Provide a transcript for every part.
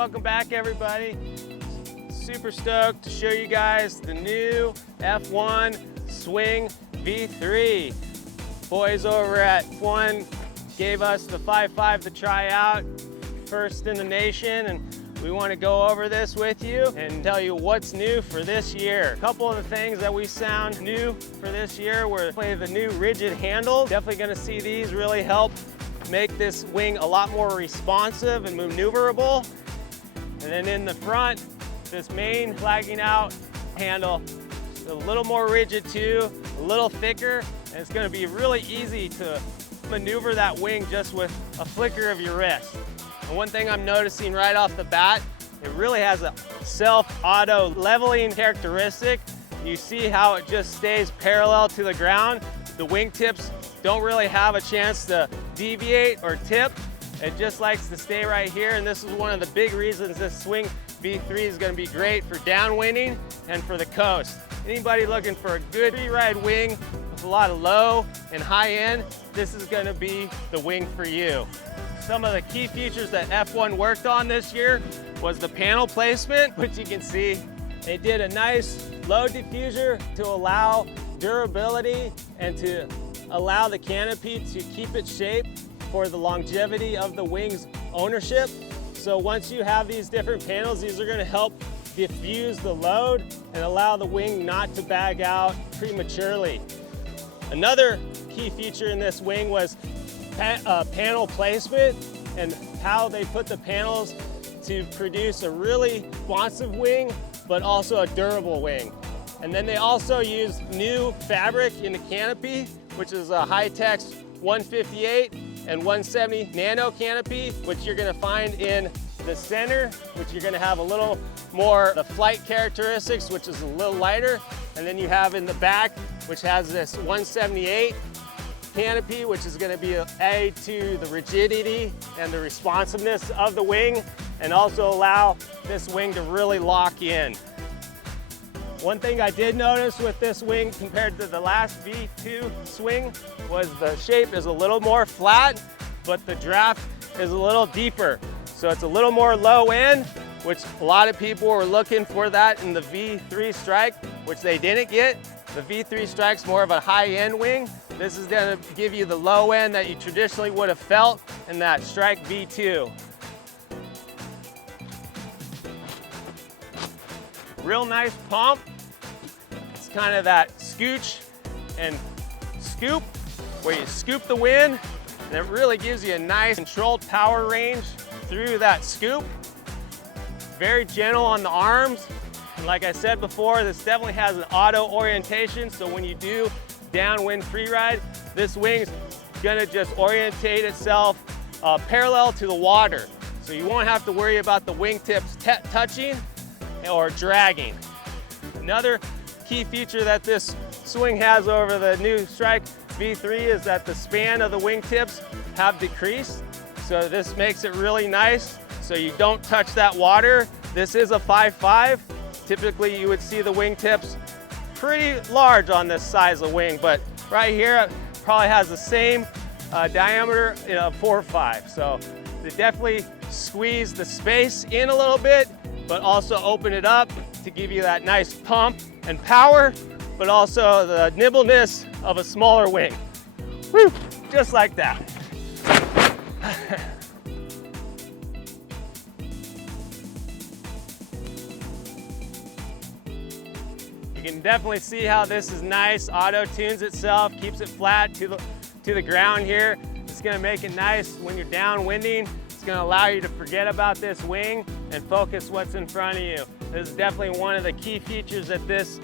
welcome back everybody. Super stoked to show you guys the new F1 Swing V3. Boys over at F1 gave us the 5.5 to try out, first in the nation, and we want to go over this with you and tell you what's new for this year. A couple of the things that we found new for this year were the new rigid handles. Definitely going to see these really help make this wing a lot more responsive and maneuverable. And then in the front, this main flagging out handle is a little more rigid too, a little thicker, and it's going to be really easy to maneuver that wing just with a flicker of your wrist. And one thing I'm noticing right off the bat, it really has a self-auto leveling characteristic. You see how it just stays parallel to the ground. The wingtips don't really have a chance to deviate or tip. It just likes to stay right here, and this is one of the big reasons this Swing V3 is going to be great for downwinding and for the coast. Anybody looking for a good free-ride wing with a lot of low and high end, this is going to be the wing for you. Some of the key features that F1 worked on this year was the panel placement, which you can see. They did a nice load diffuser to allow durability and to allow the canopy to keep its shape for the longevity of the wing's ownership. So once you have these different panels, these are going to help diffuse the load and allow the wing not to bag out prematurely. Another key feature in this wing was panel placement and how they put the panels to produce a really responsive wing, but also a durable wing. And then they also used new fabric in the canopy, which is a high-tech 158 and 170 Nano Canopy, which you're gonna find in the center, which you're gonna have a little more the flight characteristics, which is a little lighter. And then you have in the back, which has this 178 canopy, which is going to be added to the rigidity and the responsiveness of the wing, and also allow this wing to really lock in. One thing I did notice with this wing compared to the last V2 Swing was the shape is a little more flat, but the draft is a little deeper. So it's a little more low end, which a lot of people were looking for that in the V3 Strike, which they didn't get. The V3 Strike's more of a high-end wing. This is going to give you the low end that you traditionally would have felt in that Strike V2. Real nice pump. It's kind of that scooch and scoop, where you scoop the wind, and it really gives you a nice controlled power range through that scoop. Very gentle on the arms. And like I said before, this definitely has an auto orientation, so when you do downwind freeride, this wing's gonna just orientate itself parallel to the water. So you won't have to worry about the wingtips touching or dragging. Another key feature that this Swing has over the new Strike V3 is that the span of the wingtips have decreased. So this makes it really nice so you don't touch that water. This is a 5.5. Typically you would see the wingtips pretty large on this size of wing, but right here it probably has the same diameter in a 4.5. So they definitely squeeze the space in a little bit, but also open it up to give you that nice pump and power, but also the nimbleness of a smaller wing. Woo, just like that. You can definitely see how this is nice, auto-tunes itself, keeps it flat to the ground here. It's gonna make it nice when you're downwinding. It's gonna allow you to forget about this wing and focus what's in front of you. This is definitely one of the key features that this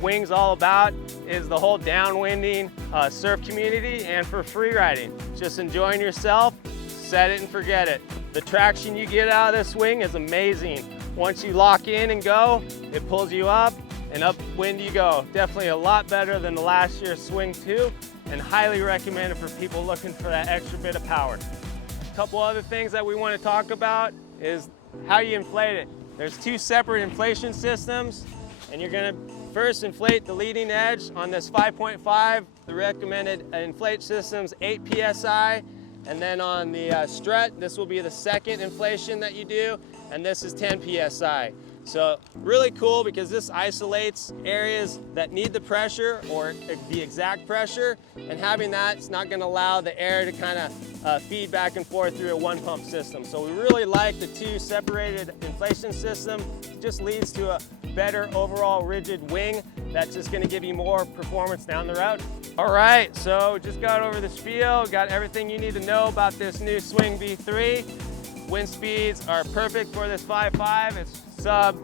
wing's all about, is the whole downwinding surf community and for freeriding. Just enjoying yourself, set it and forget it. The traction you get out of this wing is amazing. Once you lock in and go, it pulls you up, and upwind you go. Definitely a lot better than the last year's Swing 2, and highly recommended for people looking for that extra bit of power. A couple other things that we want to talk about is how you inflate it. There's two separate inflation systems, and you're going to first inflate the leading edge on this 5.5. The recommended inflate system's 8 psi, And then on the strut, this will be the second inflation that you do, and this is 10 PSI. So really cool because this isolates areas that need the pressure or the exact pressure, and having that, it's not gonna allow the air to kind of feed back and forth through a one pump system. So we really like the two separated inflation system. It just leads to a better overall rigid wing that's just gonna give you more performance down the route. All right, so just got over the spiel, got everything you need to know about this new Swing V3. Wind speeds are perfect for this 5.5. It's sub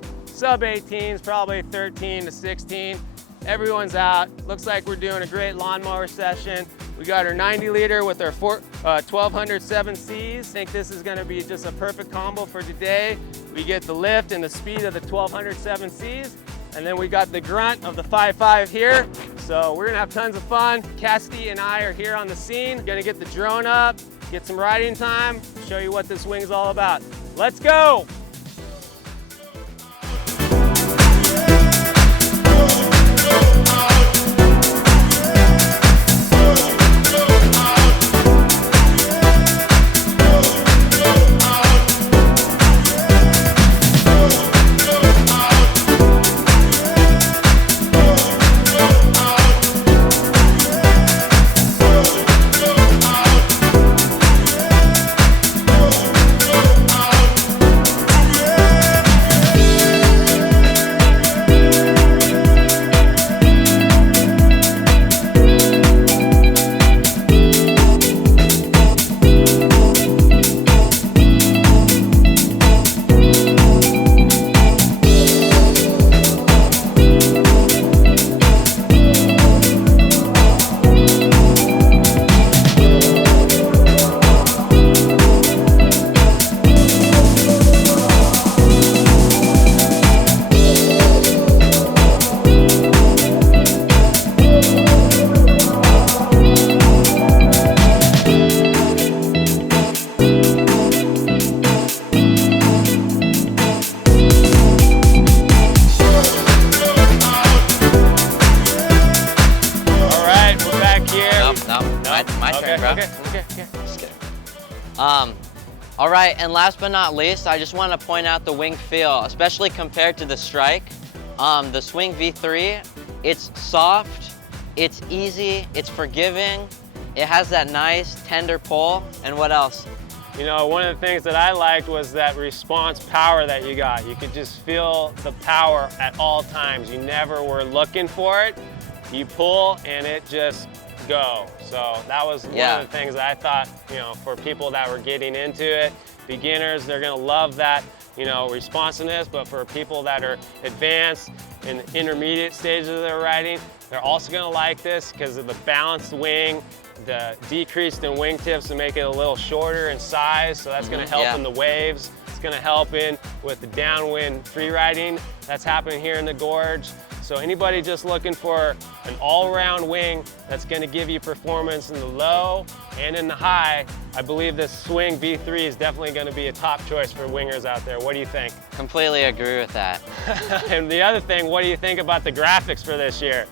18s, probably 13 to 16. Everyone's out. Looks like we're doing a great lawnmower session. We got our 90 liter with our 1200 7Cs. I think this is gonna be just a perfect combo for today. We get the lift and the speed of the 1200 7Cs. And then we got the grunt of the 5.5 here. So we're gonna have tons of fun. Cassidy and I are here on the scene. Gonna get the drone up, get some riding time, show you what this wing's all about. Let's go! All right, and last but not least, I just want to point out the wing feel, especially compared to the Strike. The Swing V3, it's soft, it's easy, it's forgiving, it has that nice tender pull, and what else? You know, one of the things that I liked was that response power that you got. You could just feel the power at all times. You never were looking for it. You pull and it just go. So that was one of the things that I thought, you know, for people that were getting into it, beginners, they're gonna love that, you know, responsiveness, but for people that are advanced in the intermediate stages of their riding, they're also gonna like this because of the balanced wing, the decreased in wingtips to make it a little shorter in size, so that's gonna help in the waves. It's gonna help in with the downwind free riding that's happening here in the gorge. So anybody just looking for an all-around wing that's gonna give you performance in the low and in the high, I believe this Swing V3 is definitely gonna be a top choice for wingers out there. What do you think? Completely agree with that. And the other thing, what do you think about the graphics for this year?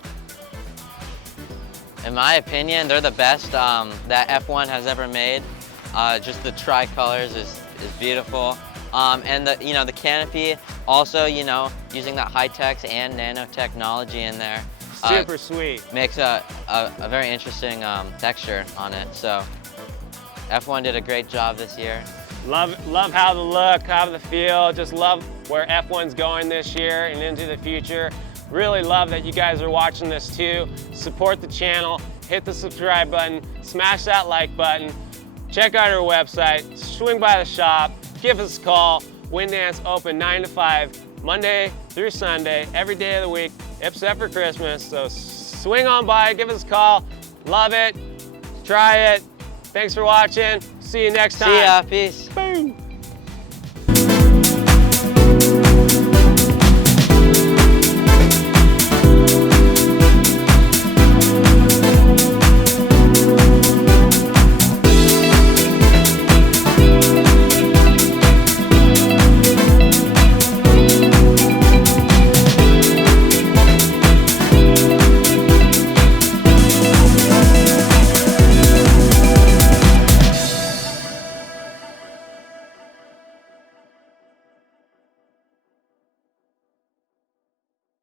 In my opinion, they're the best that F1 has ever made. Just the tri-colors is beautiful. And the canopy, also, using that high-tech and nanotechnology in there. Super sweet. Makes a very interesting texture on it. So F1 did a great job this year. Love how the look, how the feel, just love where F1's going this year and into the future. Really love that you guys are watching this too. Support the channel, hit the subscribe button, smash that like button, check out our website, swing by the shop, give us a call. Wind Dance open 9 to 5, Monday through Sunday, every day of the week, except for Christmas. So swing on by, give us a call. Love it, try it. Thanks for watching. See you next time. See ya, peace.